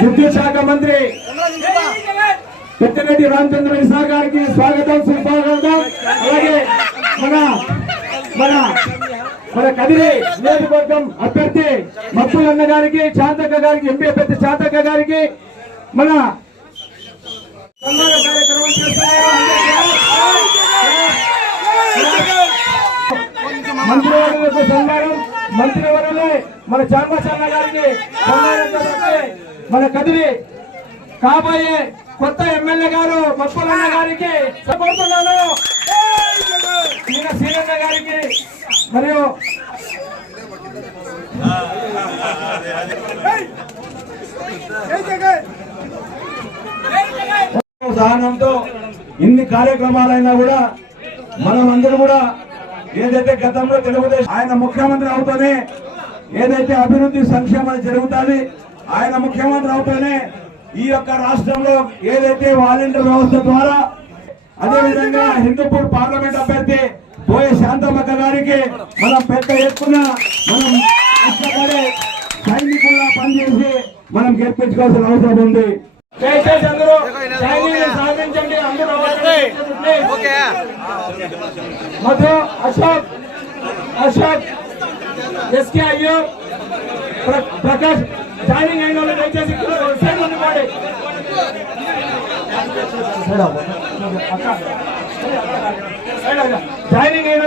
విద్యుత్ శాఖ మంత్రి పెద్దిరెడ్డి రామచంద్ర సార్ గారికి స్వాగతం సుస్వాగతం. అలాగే మన మన మన కదిరి నియోజకవర్గం అభ్యర్థి మప్పులన్న గారికి చాంతక్క గారికి ఎంపీ అభ్యర్థి చాంతక్క గారికి మన సన్మాన కార్యక్రమం మంత్రివర్యులకు సన్మానం మంత్రివర్యులు మన చామచన్న గారికి సన్మానంతో మన కదిరి కాబోయే కొత్త ఎమ్మెల్యే గారు మప్పులన్న గారికి సపోర్తున్నాను ఈయన సీనన్న గారికి మరియు సహనంతో ఇన్ని కార్యక్రమాలైనా కూడా మనం అందరూ కూడా ఏదైతే గతంలో తెలుగుదేశం ఆయన ముఖ్యమంత్రి అవుతూనే ఏదైతే అభివృద్ధి సంక్షేమం జరుగుతుంది ఆయన ముఖ్యమంత్రి అవుతూనే ఈ యొక్క రాష్ట్రంలో ఏదైతే వాలంటీర్ వ్యవస్థ ద్వారా అదేవిధంగా హిందూపూర్ పార్లమెంట్ అభ్యర్థి పోయే శాంతమ్మక్క గారికి మనం పెద్ద ఎత్తున మనం కష్టపడి సైనికుల్లా పనిచేసి మనం గెలిపించుకోవాల్సిన అవసరం ఉంది. దయచేసి అందరూ సైనికులు సాధించండి అందరూ మధు అశోక్ అశోక్ ఎస్కే అయ్యో ప్ర- ప్రకాష్ జాయినింగ్ అయిన వాళ్ళు దయచేసి సైడ్ ఉండిపోండి జాయినింగ్ అయిన